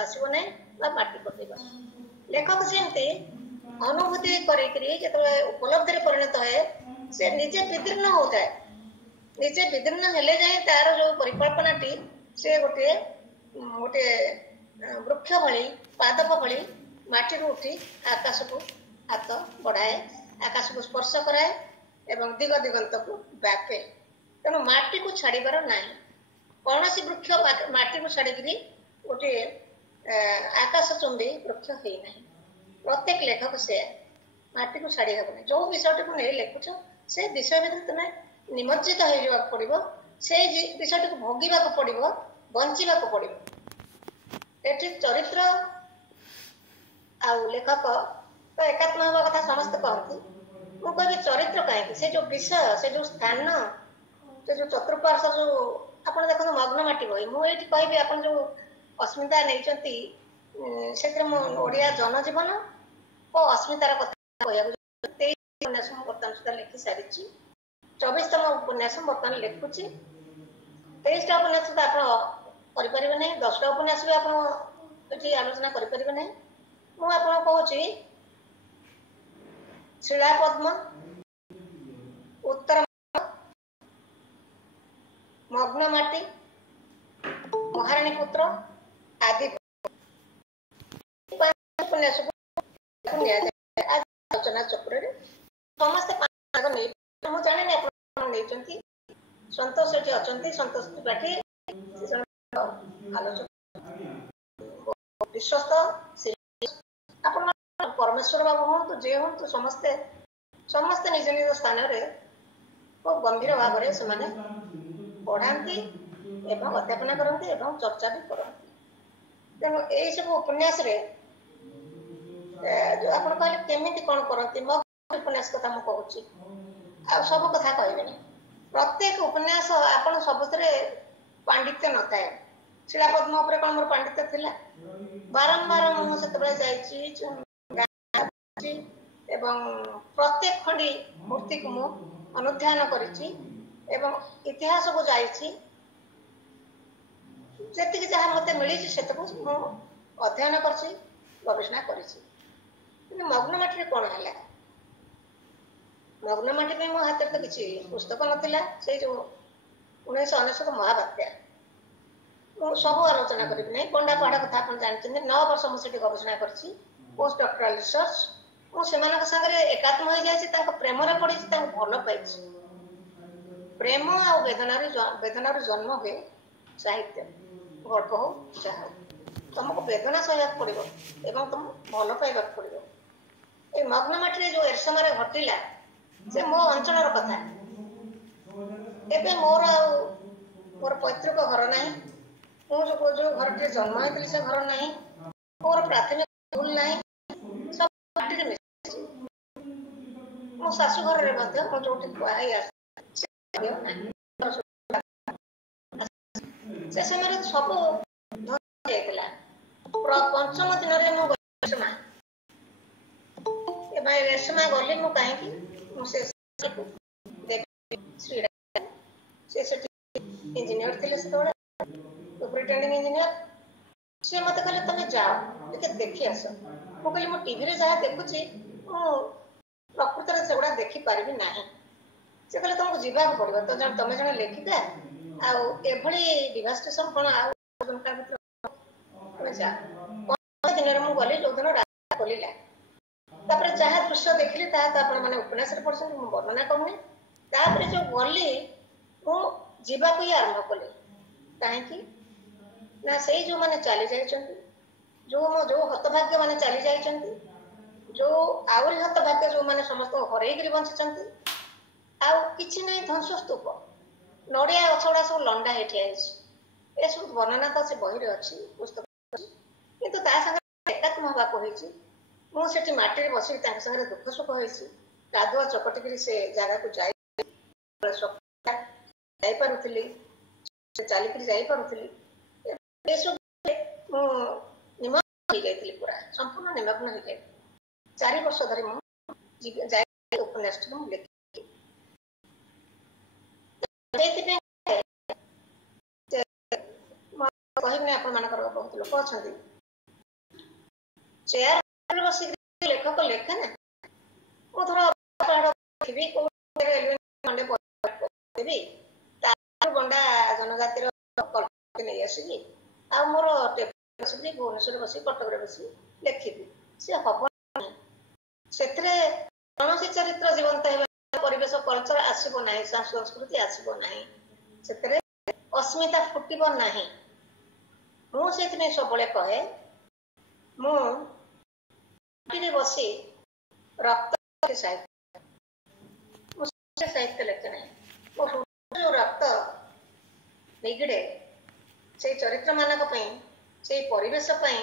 आसब ना माटी पकेब लेखक सेमती अनुभूति कर उपलब्धि परिणत है से निजे विदीर्ण होता है निजे विदीर्ण हेले जाए तार जो परिकल्पना टी से गोटे गोटे वृक्ष भली पादप भली माटी उठी आकाश को हाथ बढ़ाए आकाश को स्पर्श कराए एवं दिग दिगंत को व्यापे तेणु माटी को छाड़बार ना कौन सी वृक्ष माटी को छाड़ी गोटे आकाश चुंबी वृक्ष है ना प्रत्येक लेखक से माटी को छाड़ी हेबनी जो विषय को नहीं लिखुच से विषय भितर तुम निमज्जित हो पड़ो से विषय को भोगवा पड़ो बंचा पड़ो एटी चरित्र आउ लेखक तो एकात्म हवा कथा समस्त कहती मु कह चरित्र कहीं से जो विषय से जो स्थान से जो चतुर्पार्श्व जो आप देखो मग्न माटी बही मुझे कहि आप जो अस्मिता नहीं से ओडिया जनजीवन और अस्मितार कथा उपन्यास बर्तमान सुधा लिखि सारी 24तम उपन्यास बर्तमान लिखुची 23टा उपन्यास सुधा आप 10टा उपन्यास भी आप आलोचना करें मुझे कहूँ शिला पद्म उत्तर मग्न माटी महाराणी पुत्र आदि उपन्यास आलोचना चक्र समस्त जानी संतोष अच्छा संतोष त्रिपाठी आलोचक विश्वस्त आप परमेश्वर बाबू हूँ जे हूँ समस्ते समस्ते निज निज स्थान खूब गंभीर भाव से पढ़ाती एवं अध्यापना करती एवं चर्चा भी करती तेणु यही सब उपन्यास जो आप कहले केमिति कौन करती मो उपन्यास कथा मुझे कहूँ आ सब कथा कहबेनि प्रत्येक उपन्यास आपन सबुतरे पांडित्य न थाए शिला पद्म उपरे कौन मोर पांडित्य थिला बारंबार मुझे एवं प्रत्येक खंडी मूर्ति को मु अनुध्यान करिछि एवं इतिहास को जाइछि जेतिक जहाँ मते मिली से मु अध्ययन करछि गवेषणा करिछि मग्न माटी कौन है मग्न माटी में मो हाथ तो किसी पुस्तक नाला से जो 1999 महाबात्या मुझे सब आलोचना करी ना पंडा पहाड़ कथा आप जानते 9 वर्ष मुझे गवेषणा करी पोस्ट डॉक्टरल रिसर्च मुझे एकात्म हो जाए प्रेम पड़ी भल पाई प्रेम आ वेदनार जन्म हुए साहित्य गल्प हो जहाँ तुमको वेदना सहवाक पड़ो एवं तुम भल पाइबा पड़ो ये मग्न माटी जो एरसमार घटिला से मो अंचल कथा एवं मोर पैतृक घर ना मुझे जो घर टे जन्म होती से घर ना मोर प्राथमिक स्कूल ना सब माटी मो शाशु घर में जो से समय सब पंचम दिन रेशमा गली मु कहीं इंजीनियर थे सुपरिटेंडिंग इंजीनियर सी मत कहले तुम जाओ देखी आस मुझे मो टीवी जहाँ देखुची प्रकृत में सेगुड़ा देखिपारि ना से कहले तुमको जीवा पड़ो तो तुम जन लेखिका आभली डिवास्टेशन कौन जा दिन मुझे गली जो दिन रास्ता खोलला जहाँ दृश्य देखिली तो मैंने उपन्यास पढ़ते वर्णना करनी जो गली मुझा ही आरंभ कली कहीं ना से जो मैंने चली जा जो हतभाग्य मैंने चली जा जो आहरी हतभाग्य जो मैंने समस्त हरई बंची आछि ना ध्वंस स्तूप नड़िया गछगुड़ा सब लंडा हे ठिया ये सब वर्णना तो से बही अच्छी पुस्तक किंतु एकात्म हवा कही मुझे माटी बस दुख सुख होती गाधुआ चकटिकी से जगह को जापी चलिकी जापी निमग्न हो जाती पूरा संपूर्ण निमग्न हो जाए 4 वर्ष धरी मुझे उपन्यास लिखी कहना आप बहुत लोक अच्छा ଚେୟାର ବସିକି ଲେଖକ ଲେଖେ ନା। ମୁଁ ଧର ପାହାଡ଼ ଦେଖିବି କୋଉ ରେଲୱେ ଖଣ୍ଡେ ପଢ଼ିବି ତାର ଗଣ୍ଡା ଜନଜାତିର କଳ୍ପନା ନେଇ ଆସିବି ଆଉ ମୋର ବସିକି ଭୁବନେଶ୍ୱରରେ ବସି କଟକରେ ବସି ଲେଖିବି, ସେ ହବ ନାହିଁ। ସେଥିରେ କୌଣସି ଚରିତ୍ର ଜୀବନ୍ତ ହେବା ପରିବେଶ କଲଚର ଆସିବ ନାହିଁ, ସଂସ୍କୃତି ଆସିବ ନାହିଁ, ସେଥିରେ ଅସ୍ମିତା ଫୁଟିବ ନାହିଁ। ମୁଁ ସେଥିପାଇଁ ସବୁବେଳେ କହେ ମୁଁ ମାଟିରେ ବସି ରକ୍ତ ସାହିତ୍ୟ, ମୁଁ ସାହିତ୍ୟ ଲେଖେ ନାହିଁ। ମୋ ହୃଦୟ ରକ୍ତ ନିଗିଡେ ସେଇ ଚରିତ୍ର ମାନଙ୍କ ପାଇଁ, ସେଇ ପରିବେଶ ପାଇଁ,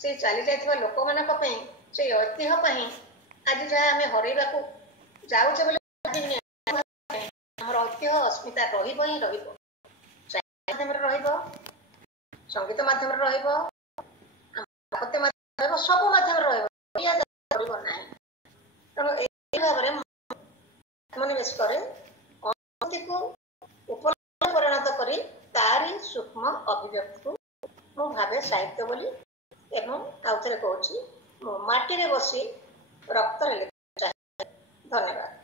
ସେଇ ଚାଲି ଯାଇଥିବା ଲୋକମାନଙ୍କ ପାଇଁ, ସେଇ ଐତିହ୍ୟ ପାଇଁ। ଆଜି ଯାହା ଆମେ ହରେଇବାକୁ ଯାଉଛେ ବୋଲି ଆମର ଐତିହ୍ୟ ଅସ୍ମିତା ରହିବ ହିଁ ରହିବ, ସାହିତ୍ୟ ମାଧ୍ୟମରେ ରହିବ, ସଙ୍ଗୀତ ମାଧ୍ୟମରେ ରହିବ, ସାହିତ୍ୟ ମାଧ୍ୟମରେ ରହିବ, ସବୁ ମାଧ୍ୟମରେ ରହିବ ନାହିଁ। ତେଣୁ ଏହି ଭାବରେ ମନୋନିବେଶ କରେ ଅନୁଭୂତିକୁ ଉପଲବ୍ଧ ପରିଣତ କରି ତାରି ସୂକ୍ଷ୍ମ ଅଭିବ୍ୟକ୍ତିକୁ ମୁଁ ଭାବେ ସାହିତ୍ୟ ବୋଲି। ଏବଂ ଆଉଥରେ କହୁଛି, ମୁଁ ମାଟିରେ ବସି ରକ୍ତରେ ଲେଖେ। ଧନ୍ୟବାଦ।